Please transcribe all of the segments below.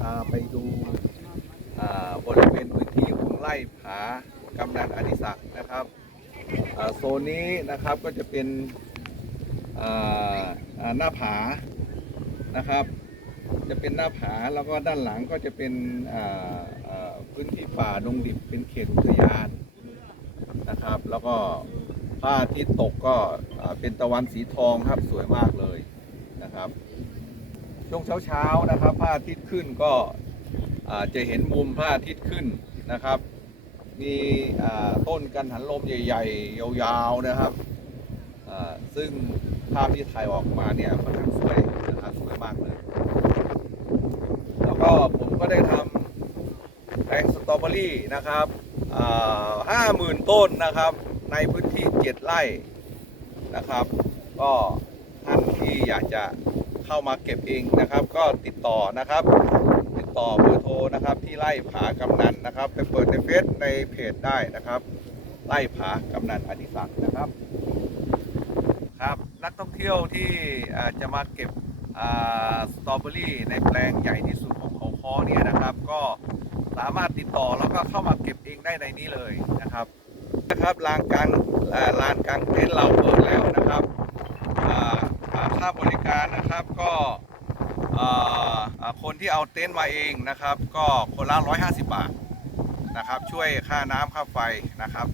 เราจะพาไปดูบริเวณพื้นที่ของไร่ผากำนันอดิศักดิ์นะครับโซนนี้นะครับก็จะเป็นหน้าผานะครับ จะเป็นหน้าผาแล้วก็ด้านหลังก็จะเป็นพื้นที่ป่าดงดิบเป็นเขตอุทยานนะครับ แล้วก็พระอาทิตย์ตกก็เป็นตะวันสีทองครับสวยมากเลยนะครับ ช่วงเช้าๆนะครับพระอาทิตย์ขึ้นก็จะเห็นมุมพระอาทิตย์ขึ้นนะครับ มีต้นกันหันลมใหญ่ ๆ ยาวๆนะครับซึ่งภาพที่ถ่ายออกมาเนี่ยค่อนข้างสวยนะครับสวยมากเลย แล้วก็ผมก็ได้ทำแปลงสตรอเบอรี่นะครับห้าหมื่นต้นนะครับ ในพื้นที่เจ็ดไร่นะครับ ก็ท่านที่อยากจะ เข้ามาเก็บเองนะครับ ก็ติดต่อนะครับ ติดต่อเบอร์โทรนะครับ ที่ไร่ผากำนันนะครับไปเปิดในเฟซในเพจได้นะครับ ไล่ผากำนันอดิศักดิ์นะครับครับนักท่องเที่ยวที่จะมาเก็บสตรอเบอรี่ในแปลงใหญ่ที่สุดของเขาคอเนี่ยนะครับ ก็สามารถติดต่อแล้วก็เข้ามาเก็บเองได้ในนี้เลยนะครับนะครับลานกลางลานกลางเต็นท์เราเปิดแล้วนะครับ ค่าบริการนะครับก็คนที่เอาเต็นท์มาเองนะครับ ก็คนละ 150 บาทนะครับ ช่วยค่าน้ำค่าไฟนะครับ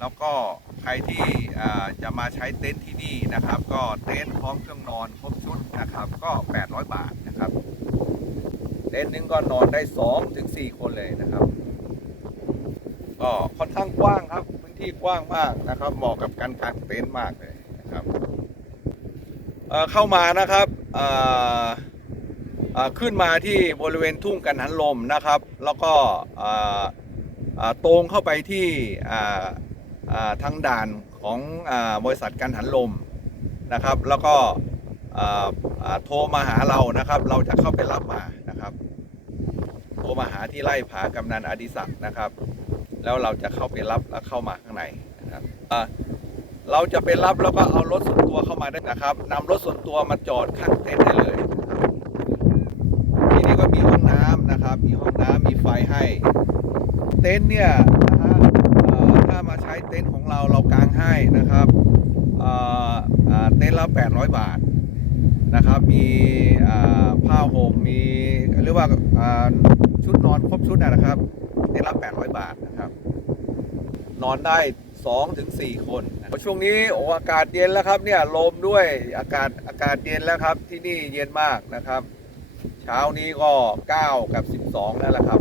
แล้วก็ใครที่จะมาใช้เต็นท์ที่นี่นะครับ ก็เต็นท์พร้อมเครื่องนอนครบชุดนะครับ ก็ 800 บาทนะครับ เต็นท์นึงก็นอนได้ 2 ถึง 4 คนเลยนะครับ ก็ค่อนข้างกว้างครับ พื้นที่กว้างมากนะครับเหมาะกับการกางเต็นท์มากเลยนะครับ เข้ามานะครับขึ้นมาที่บริเวณทุ่งกันหันลมนะครับ แล้วก็ตรงเข้าไปที่ทางด่านของอบริษัทการหันลมนะครับ แล้วก็โทรมาหาเรานะครับ เราจะเข้าไปรับมานะครับ โทรมาหาที่ไร่ผากำนันอดิศักดิ์นะครับ แล้วเราจะเข้าไปรับแล้วเข้ามาข้างในนะครับ เราจะไปรับแล้วก็เอารถส่วนตัวเข้ามาได้นะครับนำรถส่วนตัวมาจอดข้างเต็นท์ได้เลยทีนี้ก็มีห้องน้ำนะครับ มีห้องน้ำมีไฟให้ เต็นท์เนี่ยนะฮะถ้ามาใช้เต็นท์ของเราเรากางให้นะครับเเต็นท์ละ800 บาทนะครับ มีผ้าห่มมีเรียกว่าชุดนอนครบชุดนะครับ เต็นท์ละ800 บาทนะครับ นอนได้2ถึง4คนนะครับ ช่วงนี้โอ้อากาศเย็นแล้วครับเนี่ยลมด้วยอากาศอากาศเย็นแล้วครับ ที่นี่เย็นมากนะครับ เช้านี้ก็ 9 กับ 12นั่นแหละครับ